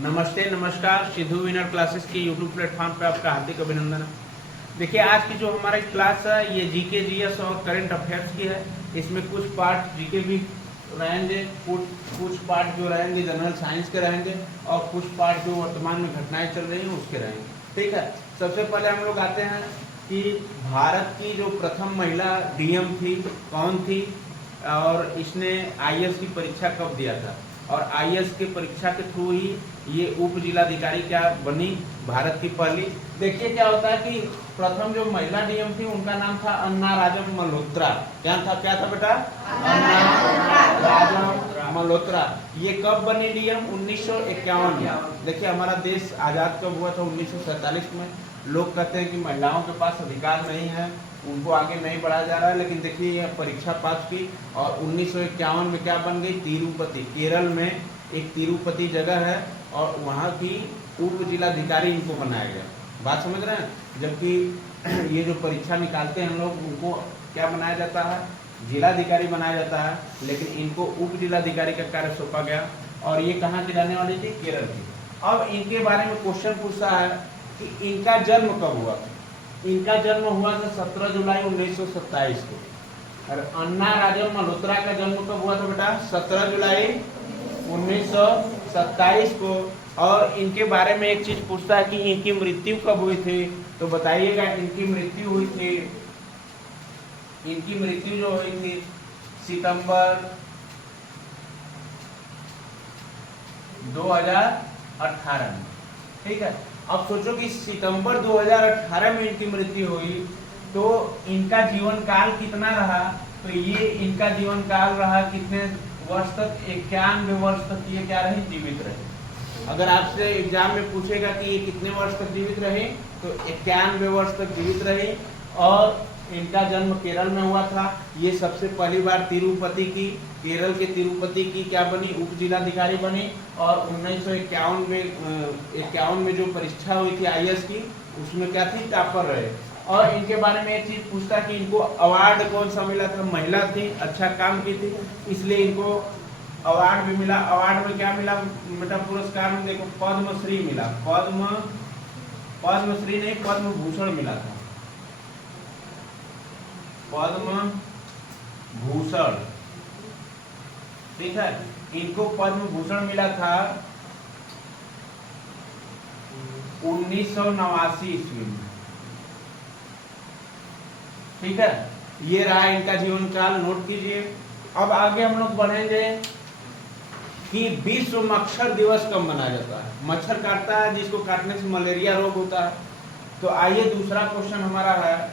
नमस्ते नमस्कार, Sidhu winner classes के यूट्यूब प्लेटफॉर्म पे आपका हार्दिक अभिनंदन है। देखिए, आज की जो हमारी क्लास है ये जीके जीएस और करंट अफेयर्स की है। इसमें कुछ पार्ट जीके भी रहेंगे, कुछ पार्ट जो रहेंगे जनरल साइंस के रहेंगे और कुछ पार्ट जो वर्तमान में घटनाएं चल रही हैं उसके रहेंगे। ठीक है, सबसे पहले हम लोग आते हैं कि भारत की जो प्रथम महिला डीएम थी कौन थी और इसने आईएएस की परीक्षा कब दिया था, और आईएएस की परीक्षा के थ्रू ही ये उप जिलाधिकारी क्या बनी भारत की पहली। देखिए क्या होता है कि प्रथम जो महिला डीएम थी उनका नाम था अन्ना राजम मल्होत्रा। क्या था बेटा? अन्ना राजम मल्होत्रा। ये कब बनी डीएम? 1951 में। देखिए, हमारा देश आजाद कब हुआ था? 1947 में। लोग कहते हैं कि महिलाओं के पास अधिकार नहीं है, उनको आगे नहीं बढ़ाया जा रहा है, लेकिन देखिए ये परीक्षा पास की और 1951 में क्या बन गई? तिरुपति। केरल में एक तिरुपति जगह है और वहाँ की उप जिलाधिकारी इनको बनाया गया। बात समझ रहे हैं? जबकि ये जो परीक्षा निकालते हैं लोग, उनको क्या बनाया जाता है? जिलाधिकारी बनाया जाता है, लेकिन इनको उप जिलाधिकारी का कार्य सौंपा गया। और ये कहाँ की रहने वाली थी? केरल की। अब इनके बारे में क्वेश्चन पूछा है कि इनका जन्म कब हुआ था? इनका जन्म हुआ था 17 जुलाई 1927 को। और अन्ना राजम मल्होत्रा का जन्म कब हुआ था बेटा? 17 जुलाई 1927 को। और इनके बारे में एक चीज पूछता है कि इनकी मृत्यु कब हुई थी, तो बताइएगा। इनकी मृत्यु हुई थी, इनकी मृत्यु जो हुई थी सितंबर 2018 में। ठीक है, अब सोचो कि सितंबर 2018 में इनकी मृत्यु हुई, तो इनका जीवन काल कितना रहा? तो ये इनका जीवन काल रहा कितने वर्ष तक? 91 वर्ष तक ये क्या रहे? जीवित रहे। अगर आपसे एग्जाम में पूछेगा कि ये कितने वर्ष तक जीवित रहे, तो 91 वर्ष तक जीवित रहे। और इनका जन्म केरल में हुआ था। ये सबसे पहली बार तिरुपति की, केरल के तिरुपति की क्या बनी? उप जिलाधिकारी बनी। और 1951 में जो परीक्षा हुई थी आईएएस की, उसमें क्या थी? टॉपर रहे। और इनके बारे में एक चीज पूछता कि इनको अवार्ड कौन सा मिला था? महिला थी, अच्छा काम की थी, इसलिए इनको अवार्ड भी मिला। अवार्ड में क्या मिला बेटा? पुरस्कार में देखो, पद्मश्री मिला। पद्मश्री नहीं, पद्म भूषण मिला था। पद्म भूषण। ठीक है, इनको पद्म भूषण मिला था 1989 ईस्वी में। ठीक है, ये रहा इनका जीवन काल, नोट कीजिए। अब आगे हम लोग बढ़ेंगे कि विश्व मच्छर दिवस कब मनाया जाता है? मच्छर काटता है, जिसको काटने से मलेरिया रोग होता है। तो आइए दूसरा क्वेश्चन हमारा है,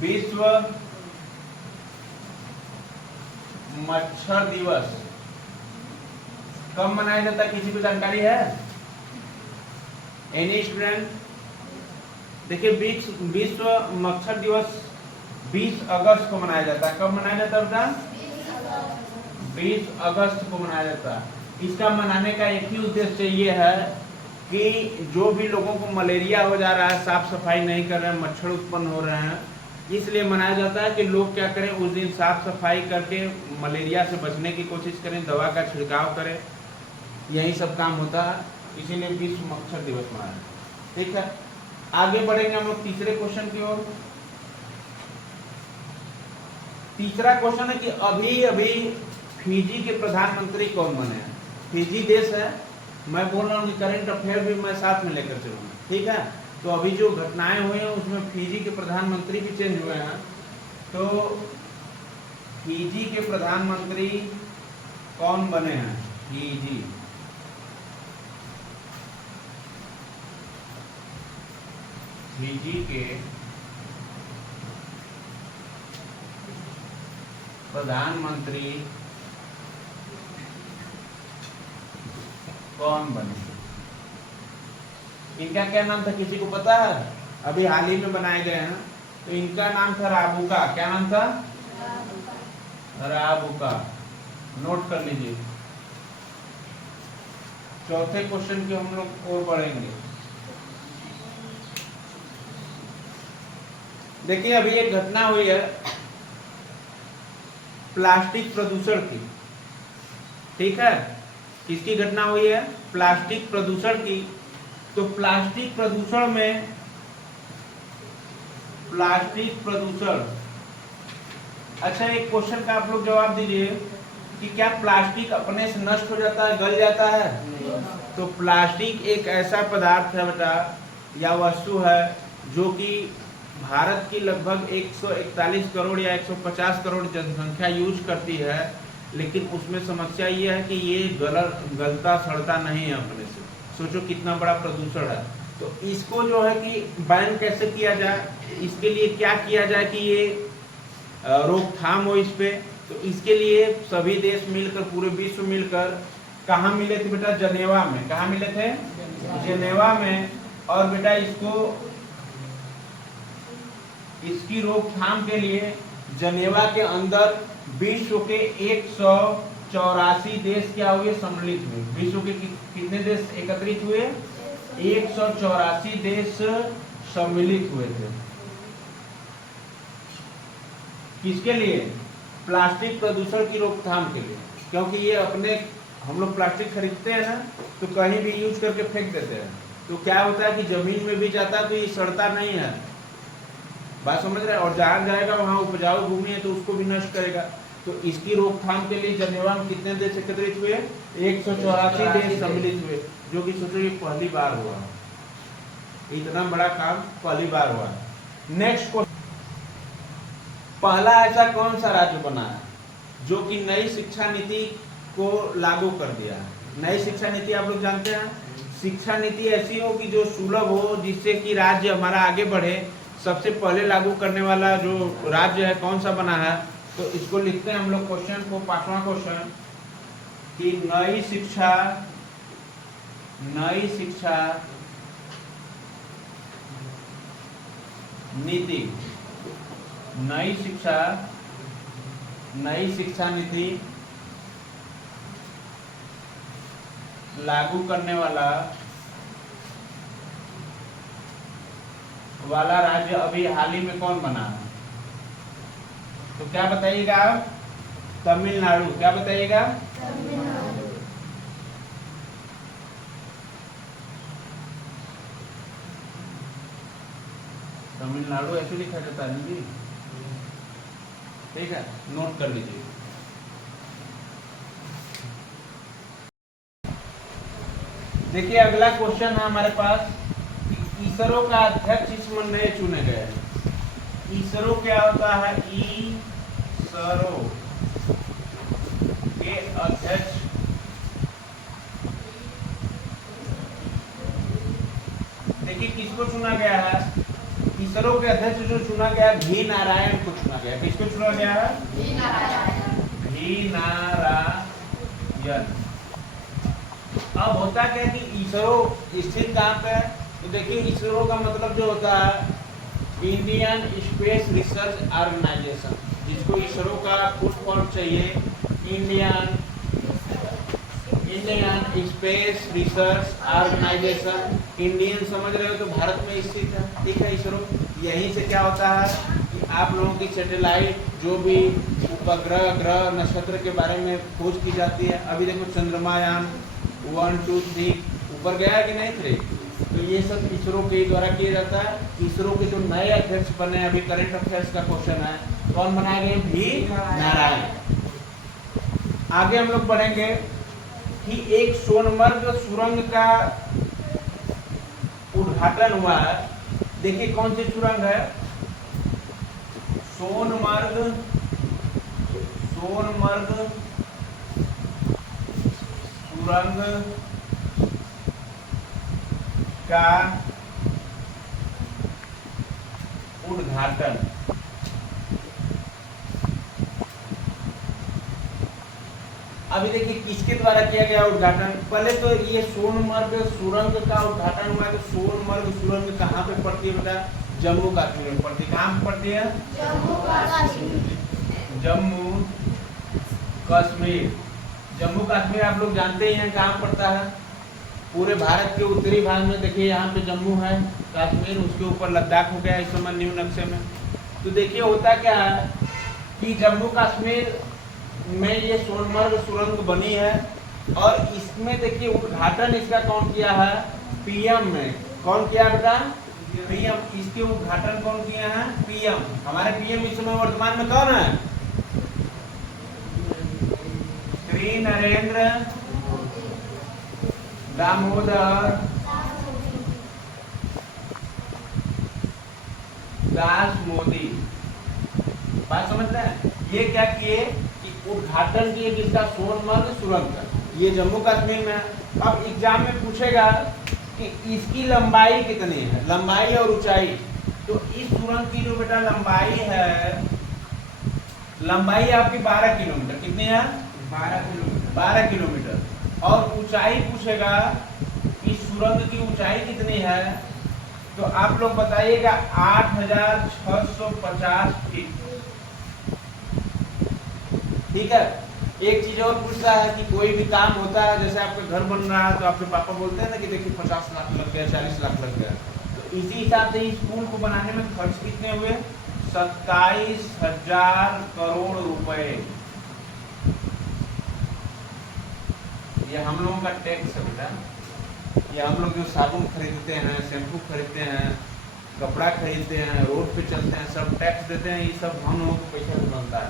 विश्व मच्छर दिवस कब मनाया जाता है? किसी को जानकारी है? Any student? देखिए, विश्व मच्छर दिवस 20 अगस्त को मनाया जाता है। कब मनाया जाता है बेटा? 20 अगस्त को मनाया जाता है। इसका मनाने का एक ही उद्देश्य ये है कि जो भी लोगों को मलेरिया हो जा रहा है, साफ सफाई नहीं कर रहे हैं, मच्छर उत्पन्न हो रहे हैं, इसलिए मनाया जाता है कि लोग क्या करें, उस दिन साफ सफाई करके मलेरिया से बचने की कोशिश करें, दवा का छिड़काव करें। यही सब काम होता है, इसीलिए विश्व मच्छर दिवस मनाया। ठीक है, आगे बढ़ेंगे हम लोग तीसरे क्वेश्चन की ओर। तीसरा क्वेश्चन है कि अभी अभी फिजी के प्रधानमंत्री कौन बने हैं? फिजी देश है, मैं बोल रहा हूँ कि करंट अफेयर भी मैं साथ में लेकर चलूंगा। ठीक है, तो अभी जो घटनाएं हुई हैं उसमें फिजी के प्रधानमंत्री भी चेंज हुए हैं। तो फिजी के प्रधानमंत्री कौन बने हैं? फिजी के प्रधानमंत्री कौन बने? इनका क्या नाम था? किसी को पता है? अभी हाल ही में बनाए गए हैं। तो इनका नाम था राबुका। क्या नाम था? राबुका। नोट कर लीजिए। चौथे क्वेश्चन की हम लोग और बढ़ेंगे। देखिए, अभी एक घटना हुई है प्लास्टिक प्रदूषण की। ठीक है, किसकी घटना हुई है? प्लास्टिक प्रदूषण की। तो प्लास्टिक प्रदूषण में, प्लास्टिक प्रदूषण, अच्छा एक क्वेश्चन का आप लोग जवाब दीजिए कि क्या प्लास्टिक अपने से नष्ट हो जाता है, गल जाता है? तो प्लास्टिक एक ऐसा पदार्थ है बेटा या वस्तु है जो कि भारत की लगभग 141 करोड़ या 150 करोड़ जनसंख्या यूज करती है, लेकिन उसमें समस्या ये है कि ये गलता सड़ता नहीं है अपने से। सोचो कितना बड़ा प्रदूषण है। तो इसको जो है कि बैन कैसे किया जाए, इसके लिए क्या किया जाए कि ये रोकथाम हो इस पे। तो इसके लिए सभी देश मिलकर, पूरे विश्व मिलकर, कहाँ मिले थे बेटा? जनेवा में। कहाँ मिले थे? जनेवा में। और बेटा इसकी रोकथाम के लिए जनेवा के अंदर विश्व के 184 देश क्या हुए? सम्मिलित हुए। विश्व के कितने देश एकत्रित हुए? 184 देश सम्मिलित हुए थे। किसके लिए? प्लास्टिक प्रदूषण की रोकथाम के लिए। क्योंकि ये अपने, हम लोग प्लास्टिक खरीदते हैं ना, तो कहीं भी यूज करके फेंक देते हैं, तो क्या होता है कि जमीन में भी जाता है तो ये सड़ता नहीं है। बात समझ रहे हैं? और जहाँ जाएगा वहाँ उपजाऊ भूमि है तो उसको भी नष्ट करेगा। तो इसकी रोकथाम के लिए जनेवा में कितने देश एकत्रित हुए? 184 देश सम्मिलित हुए, जो कि सोचो ये पहली बार हुआ, इतना बड़ा काम पहली बार हुआ। नेक्स्ट क्वेश्चन, पहला ऐसा कौन सा राज्य बना है जो कि नई शिक्षा नीति को लागू कर दिया है? नई शिक्षा नीति आप लोग जानते हैं, शिक्षा नीति ऐसी हो कि जो सुलभ हो, जिससे कि राज्य हमारा आगे बढ़े। सबसे पहले लागू करने वाला जो राज्य है कौन सा बना है? तो इसको लिखते हैं हम लोग क्वेश्चन को, 5वां क्वेश्चन, कि नई शिक्षा नीति, नई शिक्षा नीति लागू करने वाला राज्य अभी हाल ही में कौन बना है? तो क्या बताइएगा आप? तमिलनाडु। क्या बताइएगा? तमिलनाडु ऐसे लिखा जाता है जी, ठीक है, नोट कर लीजिए। देखिए अगला क्वेश्चन है हमारे पास, इसरो का अध्यक्ष इस मंडल में चुने गए हैं। इसरो क्या होता है? इसरो के अध्यक्ष देखिए किसको चुना गया है? इसरो के अध्यक्ष जो चुना गया है, वी नारायण को चुना गया। किसको चुना गया है? वी नारायण। अब होता क्या है कि इसरो स्थित कहाँ पे है? तो देखिए इसरो का मतलब जो होता है इंडियन स्पेस रिसर्च ऑर्गेनाइजेशन, जिसको इसरो का फुल फॉर्म चाहिए Indian space research organization. Indian समझ रहे हो तो भारत में स्थित है, ठीक है इसरो। यहीं से क्या होता है कि आप लोगों की सैटेलाइट, जो भी उपग्रह, ग्रह, नक्षत्र के बारे में खोज की जाती है। अभी देखो चंद्रमायान 1, 2, 3 ऊपर गया कि नहीं थे? तो ये सब इसरो के द्वारा किया जाता है। इसरो के जो नए अध्यक्ष बने, अभी करंट अफेयर्स का क्वेश्चन है, कौन बनाए गए? वी नारायण। आगे हम लोग पढ़ेंगे कि एक सोनमर्ग सुरंग का उद्घाटन हुआ है। देखिए कौन सी सुरंग है? सोनमर्ग सुरंग का उद्घाटन। अभी देखिए किसके द्वारा किया गया उद्घाटन? पहले तो ये सोनमर्ग सुरंग का उद्घाटन हुआ। तो सोनमर्ग सुरंग कहाँ पे पड़ती है बेटा? जम्मू कश्मीर में पड़ती है। कहाँ पे पड़ती है? जम्मू कश्मीर। जम्मू कश्मीर आप लोग जानते ही हैं कहाँ पड़ता है? पूरे भारत के उत्तरी भाग में। देखिए यहाँ पे जम्मू है, कश्मीर, उसके ऊपर लद्दाख हो गया इस समय न्यू नक्शे में। तो देखिए होता क्या है कि जम्मू कश्मीर में ये सोनमर्ग सुरंग बनी है। और इसमें देखिए उद्घाटन इसका कौन किया है, पीएम ने। कौन किया बेटा, पीएम। इसके उद्घाटन कौन किया है, पीएम। हमारे पीएम इस समय वर्तमान में कौन है, श्री नरेंद्र दामोदर दास मोदी। बात समझ रहे हैं। ये क्या किए कि उद्घाटन किए किसका, सोनमर्ग सुरंग का। ये जम्मू कश्मीर में है। अब एग्जाम में पूछेगा कि इसकी लंबाई कितनी है, लंबाई और ऊंचाई। तो इस सुरंग की जो बेटा लंबाई है, लंबाई आपकी 12 किलोमीटर। कितनी है, 12 किलोमीटर। 12 किलोमीटर। और ऊंचाई पूछेगा इस सुरंग की ऊंचाई कितनी है, तो आप लोग बताइएगा 8650 फीट। ठीक है। एक चीज और पूछता है कि कोई भी काम होता है, जैसे आपका घर बन रहा है तो आपके पापा बोलते हैं ना कि देखिए 50 लाख लग गया, 40 लाख लग गया। तो इसी हिसाब से इस पुल को बनाने में खर्च कितने हुए, 27,000 करोड़ रुपए। ये हम लोगों का टैक्स है बेटा। ये हम लोग जो साबुन खरीदते हैं, शैम्पू खरीदते हैं, कपड़ा खरीदते हैं, रोड पे चलते हैं, सब टैक्स देते हैं। ये सब हम लोगों को पैसा से बनता है।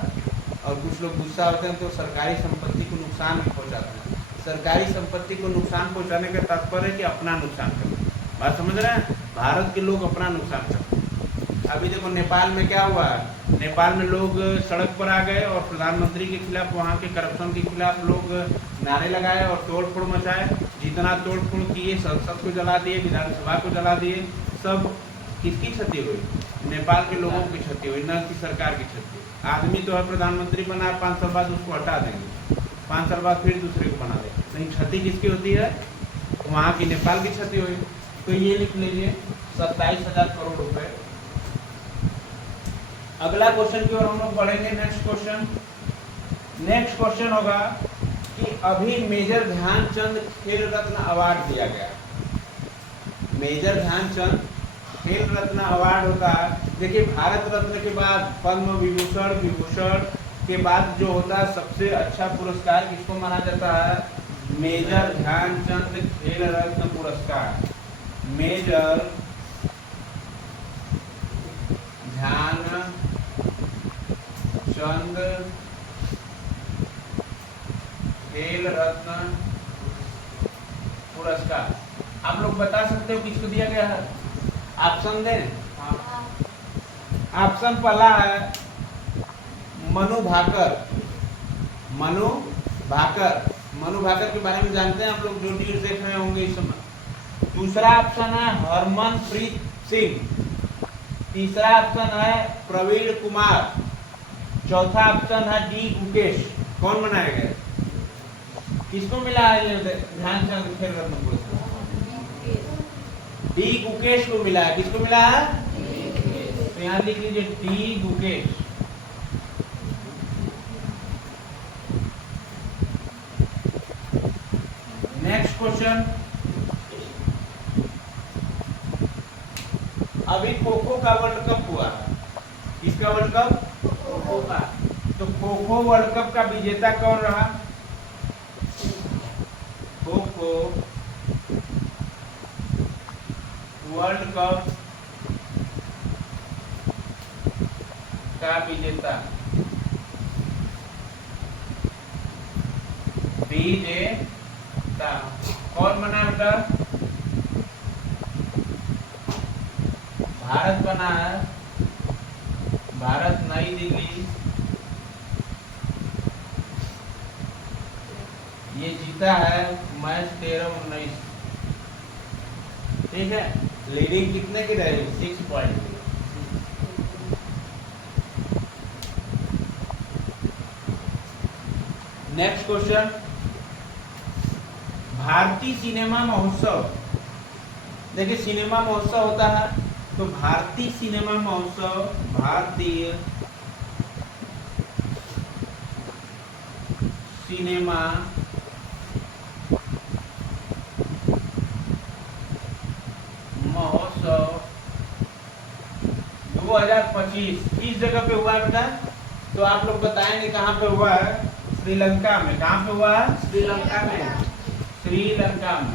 और कुछ लोग गुस्सा होते हैं तो सरकारी संपत्ति को नुकसान भी पहुंचाते हैं। सरकारी संपत्ति को नुकसान पहुंचाने का तात्पर्य है कि अपना नुकसान करना। बात समझ रहे हैं। भारत के लोग अपना नुकसान करते हैं। अभी देखो नेपाल में क्या हुआ है, नेपाल में लोग सड़क पर आ गए और प्रधानमंत्री के खिलाफ, वहाँ के करप्शन के खिलाफ लोग नारे लगाए और तोड़ फोड़ मचाए। जितना तोड़ फोड़ किए, संसद को जला दिए, विधानसभा को जला दिए। सब किसकी क्षति हुई, नेपाल के लोगों की क्षति हुई, न कि सरकार की क्षति। आदमी तो है प्रधानमंत्री बना, 5 साल बाद उसको हटा देंगे, 5 साल बाद फिर दूसरे को बना देंगे। लेकिन क्षति किसकी होती है, वहाँ की नेपाल की क्षति हुई। तो ये लिख लीजिए 27,000 करोड़ रुपए। अगला क्वेश्चन की ओर हम लोग बढ़ेंगे। नेक्स्ट क्वेश्चन होगा कि अभी मेजर ध्यानचंद खेल रत्न अवार्ड दिया गया। मेजर ध्यानचंद खेल रत्न अवार्ड होता है। देखिए भारत रत्न के बाद पद्म विभूषण, विभूषण के बाद जो होता है सबसे अच्छा पुरस्कार किसको माना जाता है, मेजर ध्यानचंद खेल रत्न पुरस्कार। मेजर ध्यानचंद खेल रत्न पुरस्कार। आप लोग बता सकते हो किसको दिया गया है, ऑप्शन दें। ऑप्शन पहला है मनु भाकर। मनु भाकर, मनु भाकर के बारे में जानते हैं आप लोग, जो न्यूज देख रहे होंगे इस समय। दूसरा ऑप्शन है हरमनप्रीत सिंह। तीसरा ऑप्शन है प्रवीण कुमार। चौथा ऑप्शन है डी गुकेश। कौन बनाया गया, किसको मिला है ये ध्यानचंद खेल रत्न पुरस्कार, डी गुकेश को मिला है। किसको मिला है, तो यहाँ लिख लीजिए डी गुकेश। नेक्स्ट क्वेश्चन, अभी खो खो का वर्ल्ड कप हुआ। किसका वर्ल्ड कप, खो खो का। तो खो खो वर्ल्ड कप का विजेता कौन रहा, खो खो वर्ल्ड कप का विजेता विजेता कौन बना बेटा, भारत बना है। भारत नई दिल्ली ये जीता है मैच 13-19। ठीक है, लीडिंग कितने की रही, 6 पॉइंट। नेक्स्ट क्वेश्चन, भारतीय सिनेमा महोत्सव। देखिए सिनेमा महोत्सव होता है, तो भारतीय सिनेमा महोत्सव, भारतीय सिनेमा महोत्सव 2025 किस जगह पे हुआ है बेटा, तो आप लोग बताएंगे कहाँ पे हुआ है। श्रीलंका में। कहाँ पे हुआ है? श्रीलंका में। श्रीलंका में।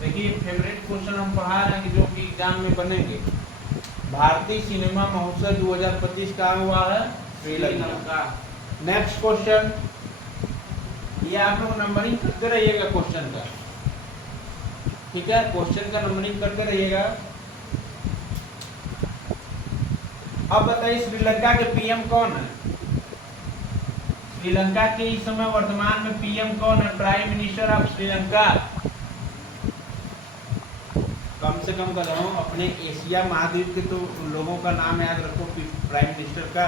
देखिए फेवरेट क्वेश्चन हम पढ़ा रहे हैं कि जो कि एग्जाम में बनेंगे। भारतीय सिनेमा महोत्सव 2025 कहाँ हुआ है? श्रीलंका। नेक्स्ट क्वेश्चन, ये आप लोग नंबरिंग करते रहिएगा क्वेश्चन का, ठीक है? क्वेश्चन का नंबरिंग करते रहिएगा। अब बताइए श्रीलंका के पीएम कौन है? श्रीलंका के इस समय वर्तमान में पीएम कौन है? Prime minister of Sri Lanka. कम से कम कर रहा हूँ, अपने एशिया महाद्वीप के तो लोगों का नाम याद रखो प्राइम मिनिस्टर का।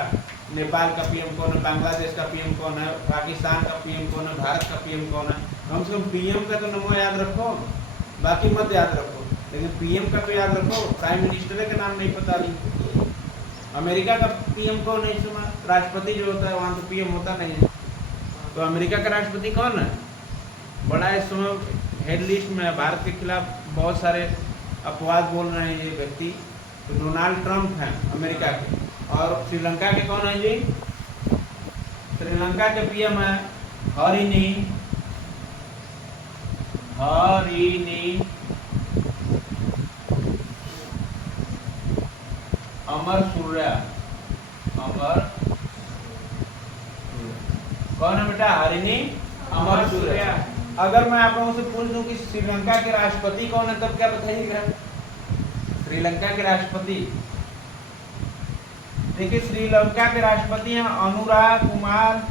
नेपाल का पीएम कौन है? बांग्लादेश का पीएम कौन है? पाकिस्तान का पीएम कौन है? भारत का पीएम कौन है? कम से कम पीएम का तो नाम याद रखो, बाकी मत याद रखो, लेकिन पीएम का तो याद रखो। प्राइम मिनिस्टर का नाम नहीं पता नहीं। अमेरिका का पीएम कौन है इस समय? राष्ट्रपति जो होता है वहाँ तो पीएम होता नहीं है। तो अमेरिका का राष्ट्रपति कौन है? बड़ा इस समय हेड लिस्ट में है। भारत के खिलाफ बहुत सारे अपवाद बोल रहे हैं ये व्यक्ति। तो डोनाल्ड ट्रंप हैं अमेरिका के। और श्रीलंका के कौन है जी? श्रीलंका के पीएम है हरिनी अमरसूर्या। कौन है बेटा? हरिनी अमरसूर्या। अगर मैं आप लोगों से पूछ दूं कि श्रीलंका के राष्ट्रपति कौन है, तब क्या बताइएगा? श्रीलंका के राष्ट्रपति, देखिए श्रीलंका के राष्ट्रपति हैं अनुरा कुमारा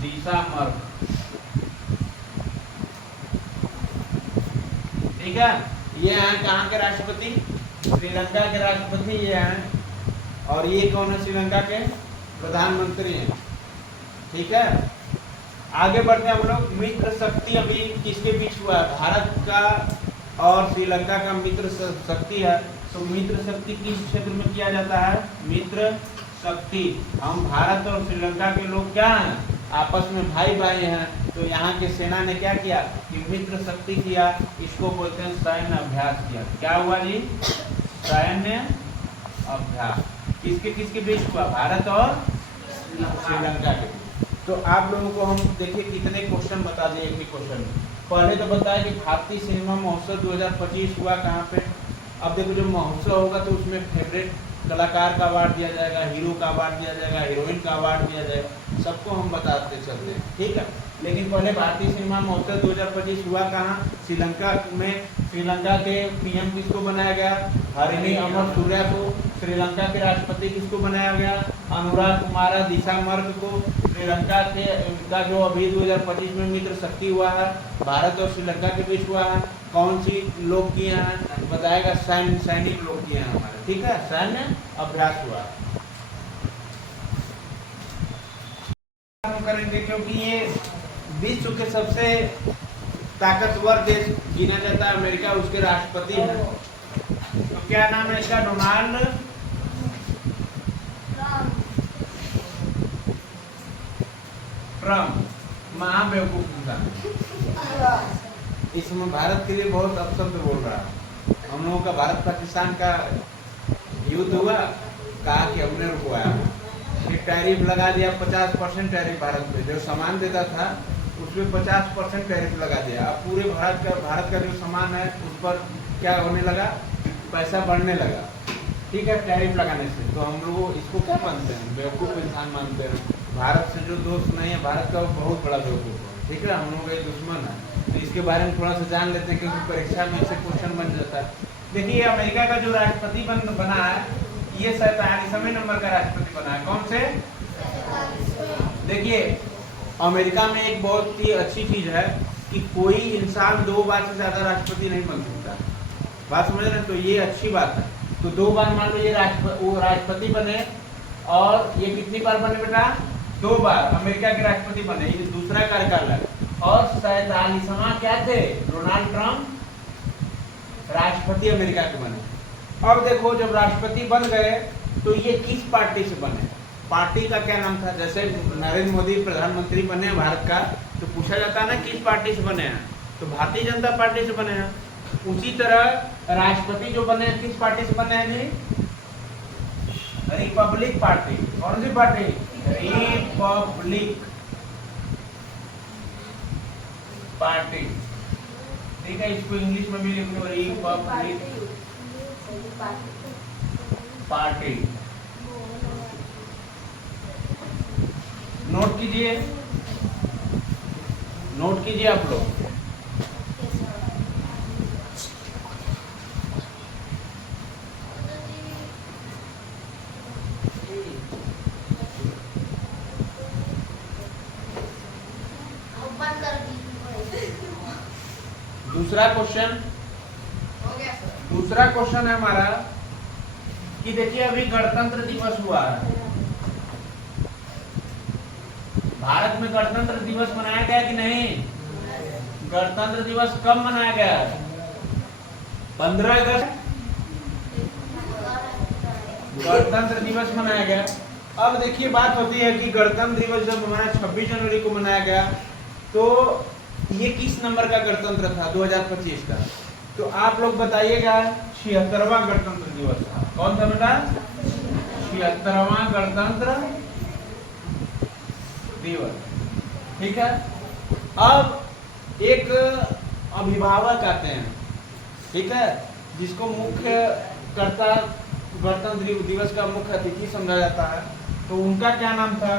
दिसामर्क, ठीक है? ये हैं कहाँ के राष्ट्रपति? श्रीलंका के राष्ट्रपति ये हैं। और ये कौन है? श्रीलंका के प्रधानमंत्री हैं, ठीक है? आगे बढ़ते हैं हम लोग। मित्र शक्ति अभी किसके बीच हुआ है? भारत का और श्रीलंका का मित्र शक्ति है। तो मित्र शक्ति किस क्षेत्र में किया जाता है? मित्र शक्ति। हम भारत और श्रीलंका के लोग क्या हैं? आपस में भाई भाई हैं। तो यहाँ के सेना ने क्या किया कि मित्र शक्ति किया। इसको बोलते हैं सैन्य अभ्यास किया। क्या हुआ जी? सैन्य अभ्यास। किसके बीच हुआ? भारत और श्रीलंका के बीच। तो आप लोगों को हम देखिए कितने क्वेश्चन बता दिए एक ही क्वेश्चन में। पहले तो बताया कि भारतीय सिनेमा महोत्सव 2025 हुआ कहाँ पे। अब देखो जो महोत्सव होगा तो उसमें फेवरेट कलाकार का अवार्ड दिया जाएगा, हीरो का अवार्ड दिया जाएगा, हीरोइन का अवार्ड दिया जाएगा, सबको हम बताते चलते हैं, ठीक है? लेकिन पहले भारतीय सिनेमा महोत्सव 2025 हुआ कहाँ? श्रीलंका में। श्रीलंका के पीएम किसको बनाया गया? हरिनी अमरसूर्या को। श्रीलंका के राष्ट्रपति किसको बनाया गया? अनुरा कुमारा दिसामर्क को। श्रीलंका के का जो अभी 2025 में मित्र शक्ति हुआ है भारत और श्रीलंका के बीच हुआ है, कौन सी लोग किए हैं? बताएगा सैनिक लोग किए हैं हमारे, ठीक है? सैन्य अभ्यास हुआ करेंगे, क्योंकि ये विश्व के सबसे ताकतवर देश गिना जाता है अमेरिका, उसके राष्ट्रपति हैं। तो क्या नाम है इसका? Donald Trump. महाबेवकूफ इंसान। इस समय भारत के लिए बहुत अपशब्द बोल रहा है। हम लोगों का भारत पाकिस्तान का युद्ध हुआ, कहा कि हमने रुकवाया, फिर टैरिफ लगा दिया 50% टैरिफ भारत पे। जो सामान देता था उसमें 50% टैरिफ लगा दिया। अब पूरे भारत का जो सामान है उस पर क्या होने लगा? पैसा बढ़ने लगा, ठीक है? टैरिफ लगाने से। तो हम लोग इसको क्या मानते हैं? बेवकूफ़ इंसान मानते हैं। भारत से जो दोस्त नहीं है, भारत का बहुत बड़ा बेवकूफ़ है, ठीक है? हम लोग का दुश्मन है। तो इसके बारे में थोड़ा सा जान लेते हैं, क्योंकि परीक्षा में इससे क्वेश्चन बन जाता है। देखिए अमेरिका का जो राष्ट्रपति बना है, ये 47वें नंबर का राष्ट्रपति बना है। कौन से? देखिए अमेरिका में एक बहुत ही अच्छी चीज है कि कोई इंसान 2 बार से ज्यादा राष्ट्रपति नहीं बन सकता। बात समझ रहे हैं? तो ये अच्छी बात है। तो 2 बार मान लो ये राष्ट्रपति बने, और ये कितनी बार बने बेटा? 2 बार अमेरिका के राष्ट्रपति बने। ये दूसरा कार्यकाल है। और 47वां क्या थे? डोनाल्ड ट्रंप राष्ट्रपति अमेरिका के बने। अब देखो जब राष्ट्रपति बन गए तो ये किस पार्टी से बने? पार्टी का क्या नाम था? जैसे नरेंद्र मोदी प्रधानमंत्री बने भारत का, तो पूछा जाता है ना किस पार्टी से बने हैं? तो भारतीय जनता पार्टी से बने हैं। उसी तरह राष्ट्रपति जो बने हैं किस पार्टी से बने हैं जी? Republic party. कौन सी पार्टी? Republic party. ठीक है, इसको इंग्लिश में भी लिख लो, रिपब्लिक पार्टी। नोट कीजिए, नोट कीजिए आप लोग। दूसरा क्वेश्चन, दूसरा क्वेश्चन है हमारा कि देखिए अभी गणतंत्र दिवस हुआ है, भारत में गणतंत्र दिवस मनाया गया कि नहीं? गणतंत्र दिवस कब मनाया गया? 15 अगस्त गणतंत्र दिवस मनाया गया। अब देखिए बात होती है कि गणतंत्र दिवस जब हमारा 26 जनवरी को मनाया गया, तो ये किस नंबर का गणतंत्र था 2025 का? तो आप लोग बताइएगा। 76वां गणतंत्र दिवस था। कौन सा बेटा? 76वां गणतंत्र दिवस। ठीक है, अब एक अभिभावक आते हैं, ठीक है, जिसको मुख्य कर्ता गणतंत्र दिवस का मुख्य अतिथि समझा जाता है। तो उनका क्या नाम था?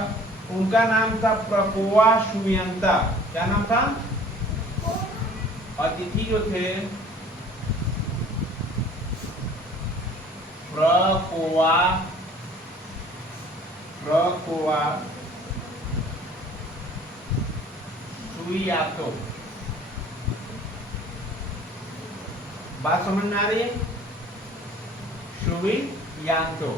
उनका नाम था प्रकोवा सुयंता। क्या नाम था? अतिथि जो थे प्रकोवा सुयातो। बात समझ में आ रही है? सुयातो।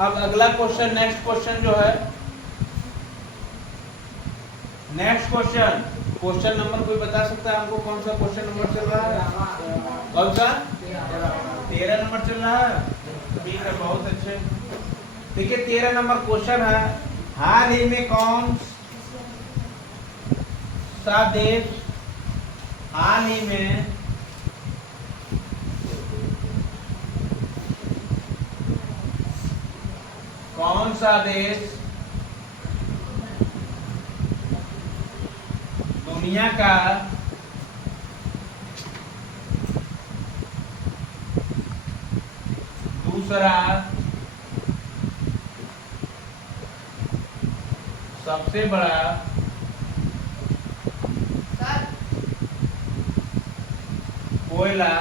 अब अगला क्वेश्चन, नेक्स्ट क्वेश्चन जो है, नेक्स्ट क्वेश्चन, क्वेश्चन नंबर कोई बता सकता है हमको? कौन सा क्वेश्चन नंबर चल रहा है? कौन सा? 13 नंबर चल रहा है। ठीक है, बहुत अच्छे। देखिए 13 नंबर क्वेश्चन है, हाल ही में कौन सा देश, हाल ही में कौन सा देश दुनिया का दूसरा सबसे बड़ा कोयला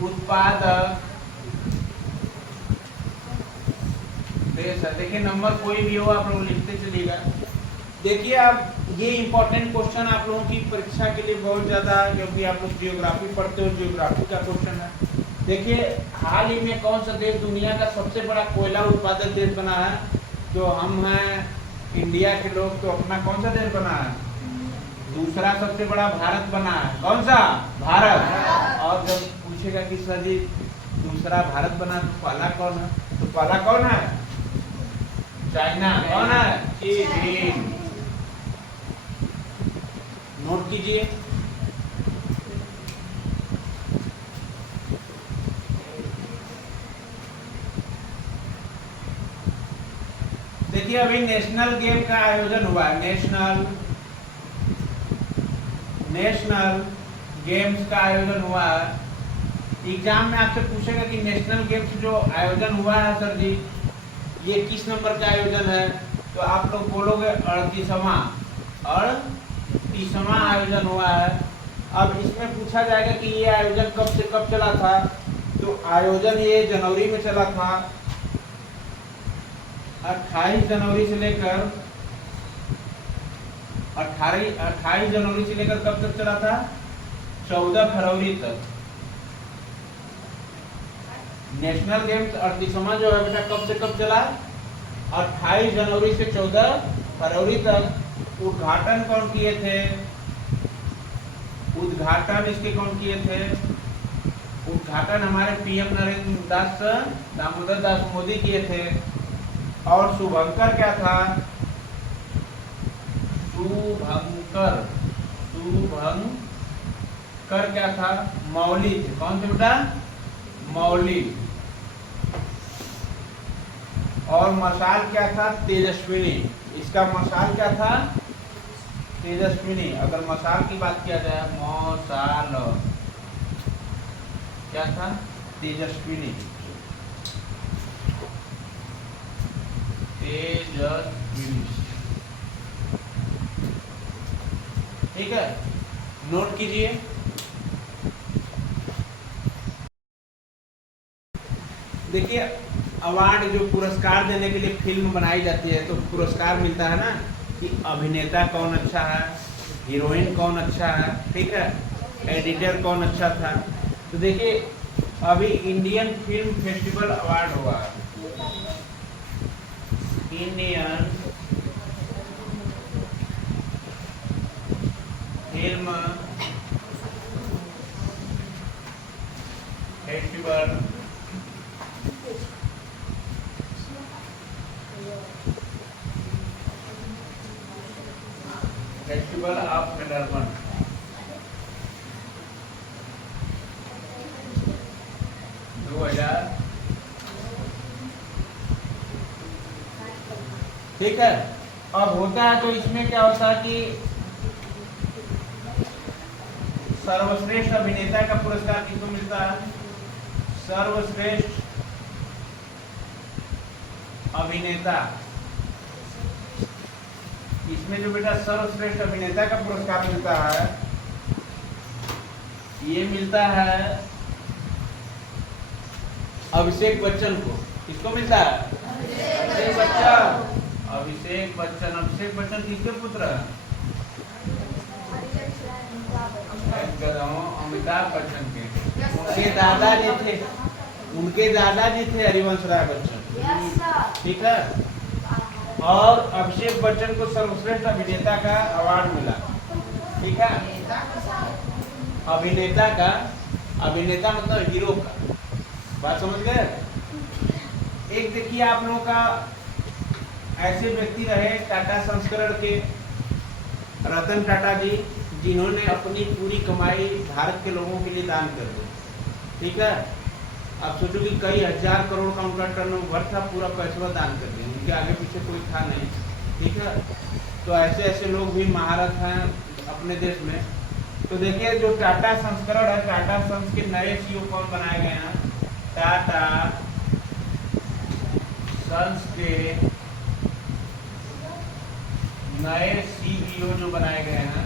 उत्पादक देश है? देखिए नंबर कोई भी हो आप लोग लिखते चलिएगा। देखिए अब ये इंपॉर्टेंट क्वेश्चन आप लोगों की परीक्षा के लिए बहुत ज्यादा, क्योंकि आप लोग जियोग्राफी पढ़ते हो, जियोग्राफी का क्वेश्चन है। देखिए हाल ही में कौन सा देश दुनिया का सबसे बड़ा कोयला उत्पादक देश बना है? तो हम हैं इंडिया के लोग, तो अपना कौन सा देश बना है? दूसरा सबसे बड़ा भारत बना है। कौन सा? भारत। और जब पूछेगा कि सर जी दूसरा भारत बना तो पहला कौन है? तो पहला कौन है? चाइना। कौन है? चीन। नोट कीजिए। देखिए अभी नेशनल गेम का आयोजन हुआ है, नेशनल गेम्स का आयोजन हुआ है। एग्जाम में आपसे पूछेगा कि नेशनल गेम्स जो आयोजन हुआ है सर जी ये किस नंबर का आयोजन है? तो आप लोग बोलोगे 38वां आयोजन हुआ है। अब इसमें पूछा जाएगा कि ये आयोजन कब से कब चला था? तो आयोजन ये जनवरी में चला था, 28 जनवरी से लेकर 28 जनवरी से लेकर कब तक चला था? 14 फरवरी तक। नेशनल गेम्स 38वां जो है बेटा कब से कब चला? 28 जनवरी से 14 फरवरी तक। उद्घाटन कौन किए थे? उद्घाटन इसके कौन किए थे? उद्घाटन हमारे पीएम नरेंद्र दामोदर दास मोदी किए थे। और शुभंकर क्या था? शुभंकर क्या था? मौली थे। कौन थे बेटा? मौली। और मशाल क्या था? तेजस्विनी। इसका मशाल क्या था? तेजस्विनी। अगर मशाल की बात किया जाए, मशाल क्या था? तेजस्विनी। तेजस्विनी, ठीक है, नोट कीजिए। देखिए, अवार्ड जो पुरस्कार देने के लिए फिल्म बनाई जाती है, तो पुरस्कार मिलता है ना कि अभिनेता कौन अच्छा है, हीरोइन कौन अच्छा है, ठीक है, एडिटर कौन अच्छा था। तो देखिए, अभी इंडियन फिल्म फेस्टिवल अवार्ड हुआ, Indian film festival of Melbourne 2000, ठीक है। अब होता है तो इसमें क्या होता है कि सर्वश्रेष्ठ अभिनेता का पुरस्कार किसको मिलता है? सर्वश्रेष्ठ अभिनेता। इसमें जो बेटा सर्वश्रेष्ठ अभिनेता का पुरस्कार मिलता है, ये मिलता है अभिषेक बच्चन को। किसको मिलता है? अभिषेक बच्चन। अभिषेक बच्चन किसके पुत्र है? अमिताभ बच्चन के। उनके दादाजी थे हरिवंश राय बच्चन, ठीक है। और अभिषेक बच्चन को सर्वश्रेष्ठ अभिनेता का अवार्ड मिला, ठीक है। अभिनेता मतलब हीरो का, बात समझ गए। एक देखिए, आप लोगों का ऐसे व्यक्ति रहे टाटा संस्करण के रतन टाटा जी, जिन्होंने अपनी पूरी कमाई भारत के लोगों के लिए दान कर दी, ठीक है। आप सोचो कि कई हजार करोड़ का उनका टर्नओवर था, पूरा पैसा दान कर दिया, उनके आगे पीछे कोई था नहीं, ठीक है। तो ऐसे ऐसे लोग भी महारथ हैं अपने देश में। तो देखिए, जो टाटा संस्करण है, टाटा संस के नए सीईओ कौन बनाए गए हैं? टाटा संस के नए सीईओ जो बनाए गए हैं,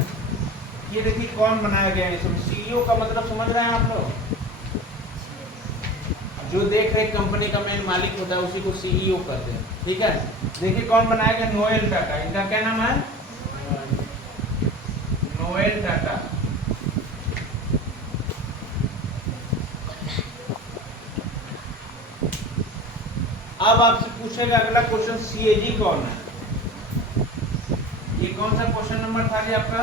ये देखिए कौन बनाए गए हैं। इसमें सीईओ का मतलब समझ रहे हैं आप लोग? जो देख रहे कंपनी का मेन मालिक होता है, उसी को सीईओ कहते हैं, ठीक है। देखिए कौन बनाया गया? नोएल टाटा। इनका क्या नाम है? नोएल टाटा। अब आपसे पूछेगा अगला क्वेश्चन, सीएजी कौन है? ये कौन सा क्वेश्चन नंबर था जी आपका?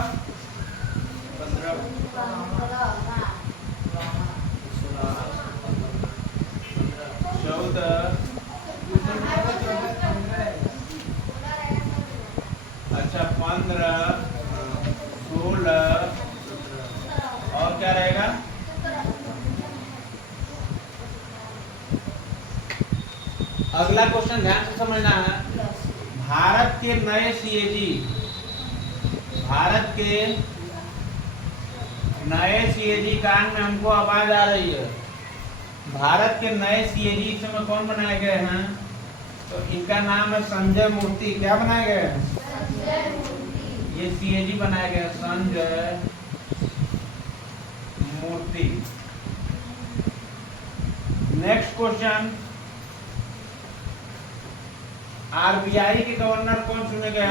15, 14, अच्छा 15, 16 और क्या रहेगा? अगला क्वेश्चन ध्यान से समझना है। भारत के नए सीएजी, भारत के नए सीएजी, कान में हमको आवाज आ रही है। भारत के नए सीएजी इस समय कौन बनाए गए हैं? तो इनका नाम है संजय मूर्ति। क्या बनाए गए हैं? संजय मूर्ति। ये सीएजी बनाए गए संजय मूर्ति। नेक्स्ट क्वेश्चन, आरबीआई के गवर्नर कौन चुने गए?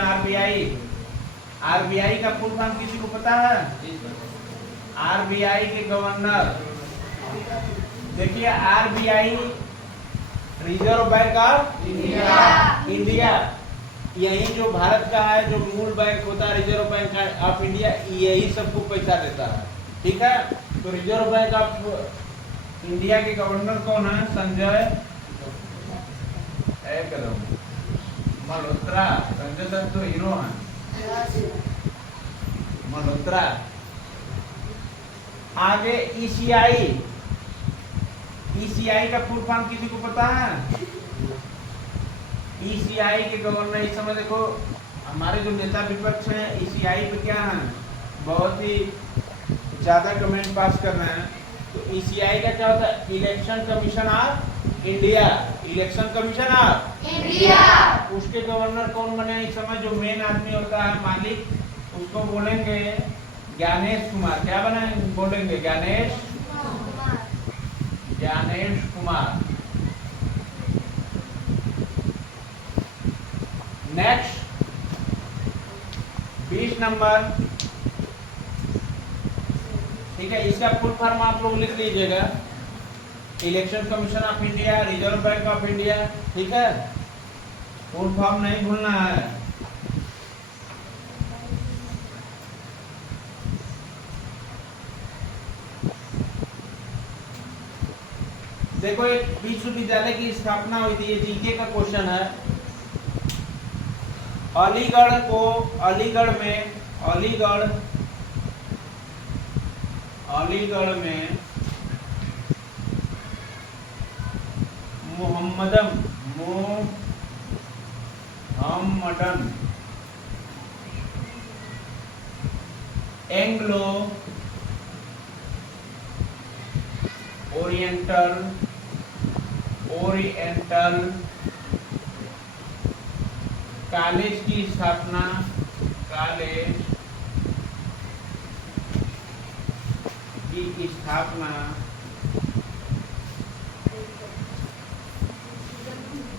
आरबीआई का फुल फॉर्म किसी को पता है? आरबीआई के गवर्नर, देखिए RBI reserve bank of India. यही जो भारत का है, जो मूल बैंक होता है रिजर्व बैंक ऑफ इंडिया, यही सबको पैसा देता है, ठीक है। तो रिजर्व बैंक ऑफ इंडिया के गवर्नर कौन है? संजय मल्होत्रा। संजय दत्त तो हीरो है। मल्होत्रा। आगे ईसीआई। ईसीआई का फुल फॉर्म किसी को पता है? ईसीआई के गवर्नर इस समय देखो हमारे जो नेता विपक्ष हैं ईसीआई पे क्या है, बहुत ही ज्यादा कमेंट पास कर रहे हैं। तो ईसीआई का क्या होता है? Election commission of India. Election commission of India. उसके गवर्नर कौन बने इस समय? जो मेन आदमी होता है मालिक, उसको बोलेंगे ज्ञानेश कुमार। क्या बना बोलेंगे? ज्ञानेश कुमार। नेक्स्ट 20 नंबर, ठीक है, इसका फुल फॉर्म आप लोग लिख लीजिएगा। Election commission of India, reserve bank of India, ठीक है, फुल फॉर्म नहीं भूलना है। देखो एक विश्वविद्यालय की स्थापना हुई थी, ये जीके का क्वेश्चन है। अलीगढ़ में मोहम्मदन एंग्लो ओरिएंटल कॉलेज की स्थापना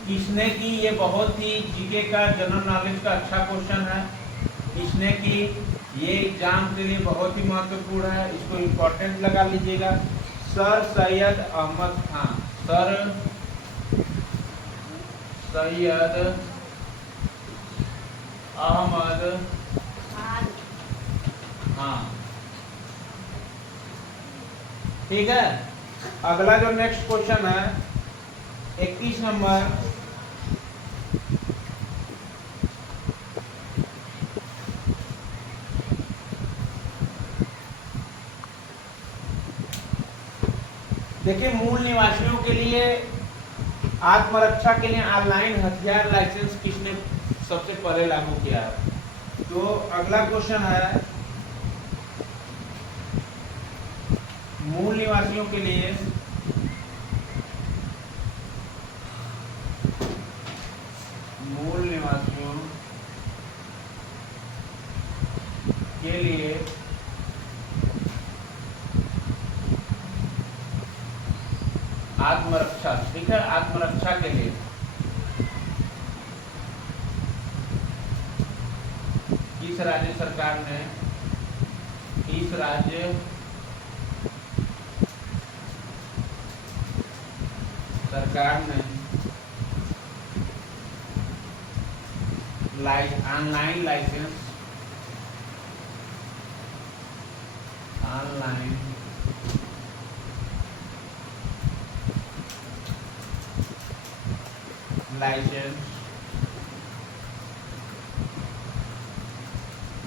किसने की? ये बहुत ही जीके का जनरल नॉलेज का अच्छा क्वेश्चन है। किसने की? ये एग्जाम के लिए बहुत ही महत्वपूर्ण है, इसको इम्पोर्टेंट लगा लीजिएगा। सर सैयद अहमद खान। सर सैयद अहमद खान, ठीक है। अगला जो नेक्स्ट क्वेश्चन है 21 नंबर, देखिए मूल निवासियों के लिए आत्मरक्षा के लिए ऑनलाइन हथियार लाइसेंस किसने सबसे पहले लागू किया है? तो अगला क्वेश्चन है मूल निवासियों के लिए आत्मरक्षा, ठीक है, आत्मरक्षा के लिए किस राज्य सरकार ने ऑनलाइन लाइसेंस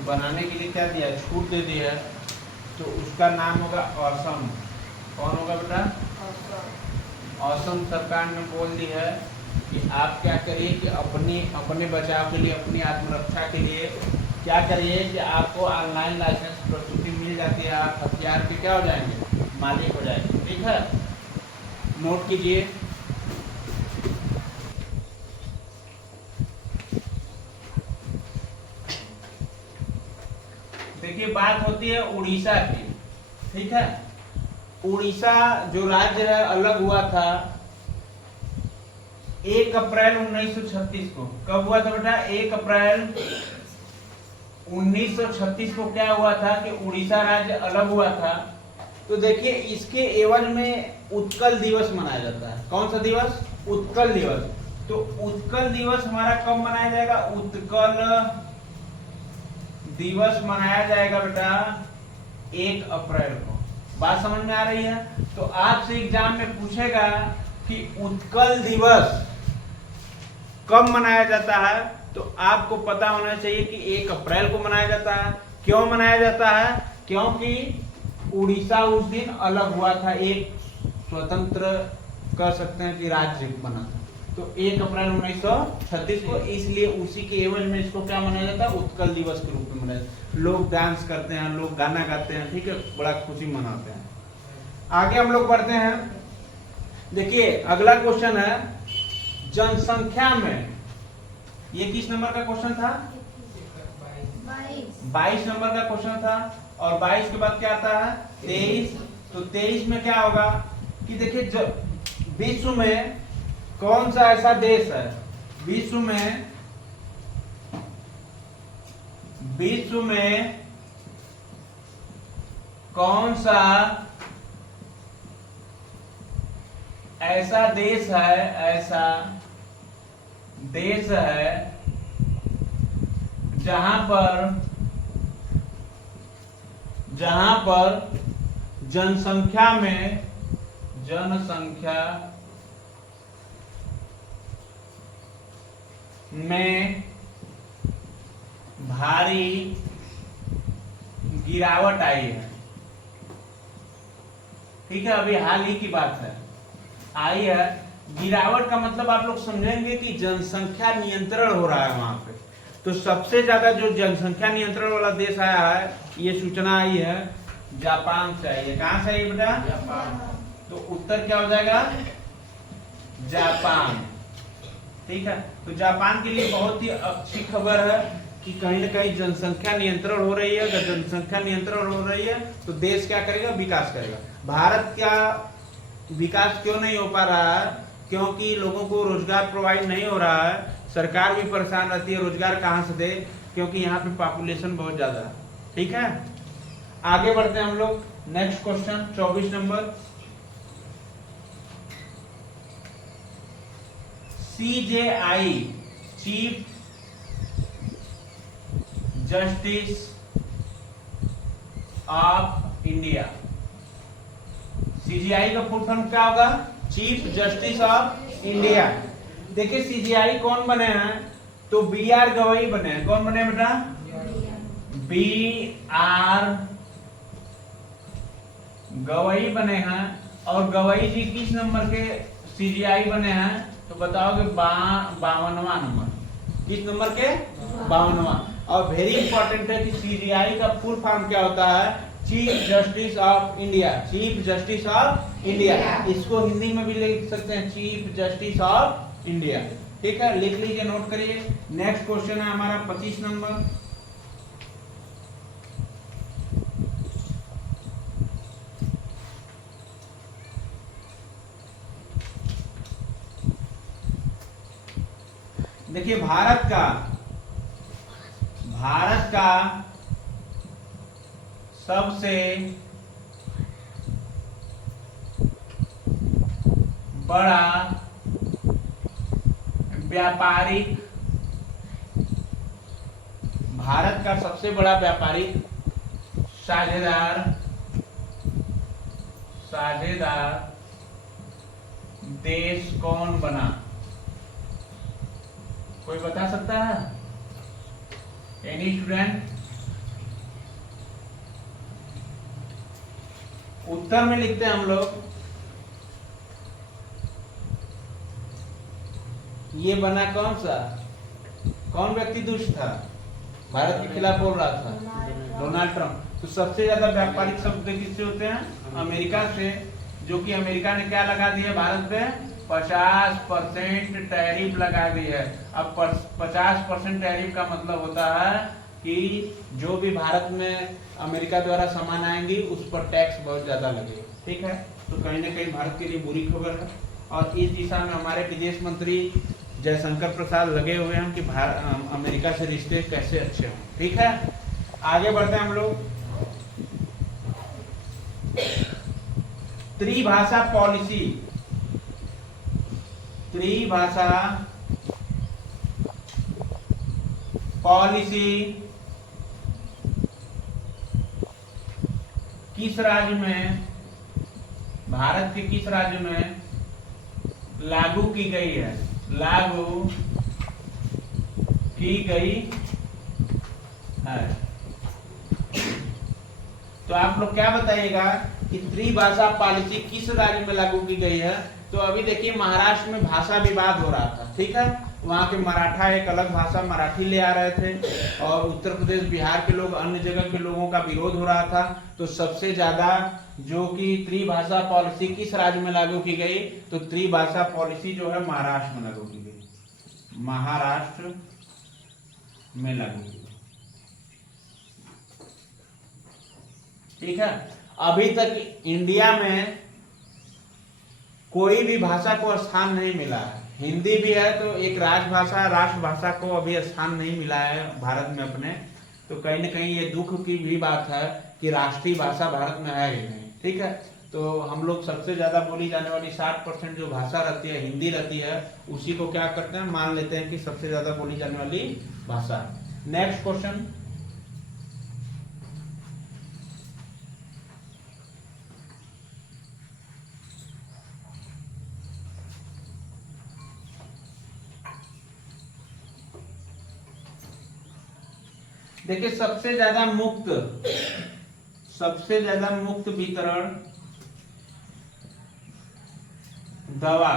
बनाने के लिए क्या दिया? छूट दे दिया है। तो उसका नाम होगा असम। कौन होगा बेटा? असम सरकार ने बोल दी है कि आप क्या करिए कि अपने बचाव के लिए, अपनी आत्मरक्षा के लिए क्या करिए कि आपको ऑनलाइन लाइसेंस प्रस्तुति मिल जाती है, आप हथियार के क्या हो जाएंगे? मालिक हो जाएंगे, ठीक है। नोट कीजिए। देखिए बात होती है उड़ीसा की, ठीक है। उड़ीसा जो राज्य है अलग हुआ था 1 अप्रैल 1936 को। कब हुआ था बेटा? 1 अप्रैल 1936 को क्या हुआ था कि उड़ीसा राज्य अलग हुआ था। तो देखिए इसके एवज में उत्कल दिवस मनाया जाता है। कौन सा दिवस? उत्कल दिवस। तो उत्कल दिवस हमारा कब मनाया जाएगा? उत्कल दिवस मनाया जाएगा बेटा 1 अप्रैल को बात समझ में आ रही है? तो आपसे एग्जाम में पूछेगा कि उत्कल दिवस कब मनाया जाता है, तो आपको पता होना चाहिए कि 1 अप्रैल को मनाया जाता है। क्यों मनाया जाता है? क्योंकि उड़ीसा उस दिन अलग हुआ था, एक स्वतंत्र कह सकते हैं कि राज्य बना था। तो 1 अप्रैल 1936 को, इसलिए उसी के एवज में इसको क्या मनाया जाता है? उत्कल दिवस के रूप में मनाया जाता है। लोग डांस करते हैं, लोग गाना गाते हैं, ठीक है, बड़ा खुशी मनाते हैं। आगे हम लोग बढ़ते हैं। देखिए अगला क्वेश्चन है जनसंख्या में, ये किस नंबर का क्वेश्चन था? 22 नंबर का क्वेश्चन था। और 22 के बाद क्या आता है? 23। तो 23 में क्या होगा कि देखिए विश्व में कौन सा ऐसा देश है, विश्व में कौन सा ऐसा देश है जहां पर जनसंख्या में भारी गिरावट आई है। ठीक है, अभी हाल ही की बात है, आई है। गिरावट का मतलब आप लोग समझेंगे कि जनसंख्या नियंत्रण हो रहा है वहां पे। तो सबसे ज्यादा जो जनसंख्या नियंत्रण वाला देश आया है, ये सूचना आई है जापान से आई है। कहां से आई बेटा? जापान। तो उत्तर क्या हो जाएगा? जापान। ठीक है, तो जापान के लिए बहुत ही अच्छी खबर है कि कहीं न कहीं जनसंख्या नियंत्रण हो रही है। अगर जनसंख्या नियंत्रण हो रही है तो देश क्या करेगा? विकास करेगा। भारत का विकास क्यों नहीं हो पा रहा है? क्योंकि लोगों को रोजगार प्रोवाइड नहीं हो रहा है। सरकार भी परेशान रहती है, रोजगार कहां से दे, क्योंकि यहाँ पे पॉपुलेशन बहुत ज्यादा है। ठीक है, आगे बढ़ते हैं हम लोग। Next question 24 number. CJI chief justice of India, CJI का फुल फॉर्म क्या होगा? Chief justice of India. देखिए CJI कौन बने हैं? तो BR गवई बने हैं। कौन बने बेटा? BR गवई बने हैं। और गवई जी किस नंबर के CJI बने हैं? तो बताओगे 52वां नंबर। किस नंबर के? 52वां। और वेरी इंपॉर्टेंट है कि CJI का फुल फॉर्म क्या होता है? Chief justice of India. Chief justice of India, इसको हिंदी में भी लिख सकते हैं चीफ जस्टिस ऑफ इंडिया। ठीक है, लिख लीजिए, नोट करिए। नेक्स्ट क्वेश्चन है हमारा 25 नंबर। देखिए भारत का सबसे बड़ा व्यापारिक साझेदार देश कौन बना? कोई बता सकता है? Any student? उत्तर में लिखते हैं हम लोग, ये बना कौन सा? कौन व्यक्ति दुष्ट था, भारत के खिलाफ बोल रहा था? Donald Trump. तो सबसे ज्यादा व्यापारिक शब्द किससे होते हैं? अमेरिका से। जो कि अमेरिका ने क्या लगा दिया भारत पे? 50% टैरिफ लगा दी है। अब 50% टैरिफ का मतलब होता है कि जो भी भारत में अमेरिका द्वारा सामान आएंगी उस पर टैक्स बहुत ज्यादा लगेगा। ठीक है, तो कहीं ना कहीं भारत के लिए बुरी खबर है। और इस दिशा में हमारे विदेश मंत्री जयशंकर प्रसाद लगे हुए हैं कि अमेरिका से रिश्ते कैसे अच्छे हों। ठीक है, आगे बढ़ते हैं हम लोग। त्रिभाषा पॉलिसी किस राज्य में भारत के किस राज्य में लागू की गई है? लागू की गई है। तो आप लोग क्या बताइएगा कि त्रिभाषा पॉलिसी किस राज्य में लागू की गई है? तो अभी देखिए महाराष्ट्र में भाषा विवाद हो रहा था, ठीक है, वहां के मराठा एक अलग भाषा मराठी ले आ रहे थे और उत्तर प्रदेश बिहार के लोग अन्य जगह के लोगों का विरोध हो रहा था। तो सबसे ज्यादा जो कि त्रिभाषा पॉलिसी किस राज्य में लागू की गई? तो त्रिभाषा पॉलिसी जो है महाराष्ट्र में लागू की गई, महाराष्ट्र में लागू की गई। ठीक है, अभी तक इंडिया में कोई भी भाषा को स्थान नहीं मिला है। हिंदी भी है तो एक राजभाषा राष्ट्रभाषा को अभी स्थान नहीं मिला है भारत में अपने। तो कहीं ना कहीं ये दुख की भी बात है कि राष्ट्रीय भाषा भारत में है ही नहीं। ठीक है, तो हम लोग सबसे ज्यादा बोली जाने वाली 60% जो भाषा रहती है हिंदी रहती है, उसी को क्या करते हैं, मान लेते हैं कि सबसे ज्यादा बोली जाने वाली भाषा। नेक्स्ट क्वेश्चन, देखिए सबसे ज्यादा मुक्त वितरण दवा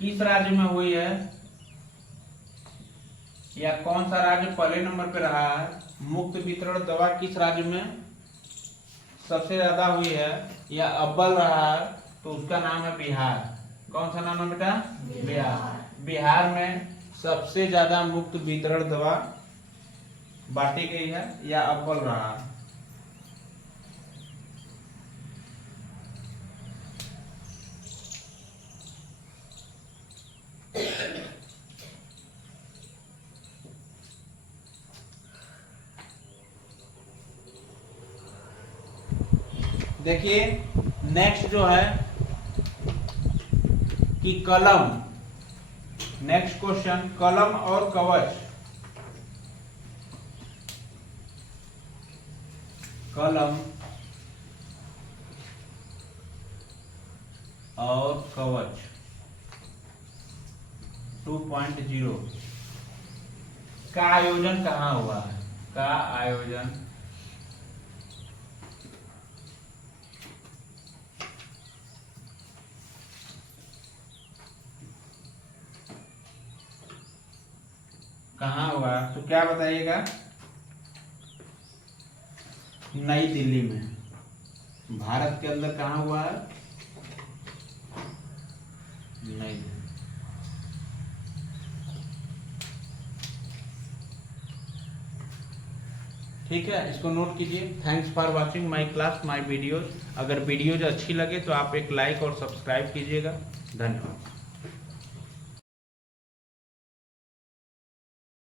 किस राज्य में हुई है, या कौन सा राज्य पहले नंबर पे रहा है? मुक्त वितरण दवा किस राज्य में सबसे ज्यादा हुई है या अव्वल रहा है? तो उसका नाम है बिहार। कौन सा नाम है बेटा? बिहार। बिहार में सबसे ज्यादा मुक्त वितरण दवा बांटी गई है या अव्वल रहा? देखिए नेक्स्ट जो है कि कलम, नेक्स्ट क्वेश्चन, कलम और कवच, कलम और कवच 2.0 का आयोजन कहाँ हुआ है? का आयोजन कहाँ हुआ? तो क्या बताइएगा? नई दिल्ली में। भारत के अंदर कहाँ हुआ है? नई दिल्ली। ठीक है, इसको नोट कीजिए। Thanks for watching my class, my videos. अगर वीडियोज अच्छी लगे तो आप एक लाइक और सब्सक्राइब कीजिएगा। धन्यवाद।